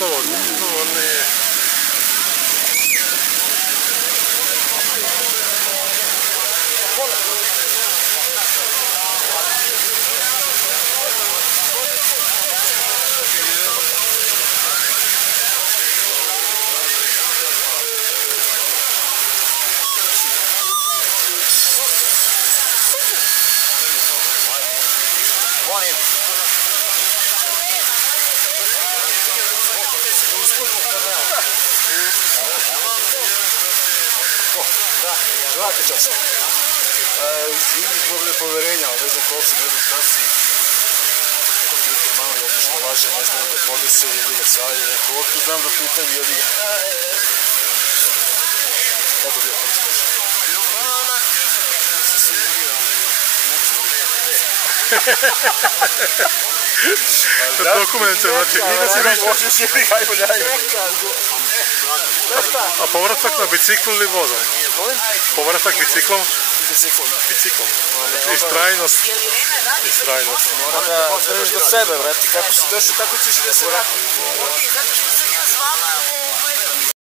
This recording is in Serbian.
slobodno. Ovo nije. Molim. Da, vrati čas. Izgled poverenja, ne znam koliko si, ne znam šta si. Kompjuter malo je odlično laže, ne znam da podese, jedi ga sad je rekao, otko znam da pitam, jedi ga. Kako bio počeš? Nisam se urio, ali neću Dokumente, znači, možeš jebi ga, ajmo dalje. a povratak na biciklu ili vozom? Povratak biciklom? Biciklom. Istrajnost. Istrajnost. Mora da držiš do sebe, vrati. Kako si došao, tako ćeš i da se vrati. Zato što sam ja zvala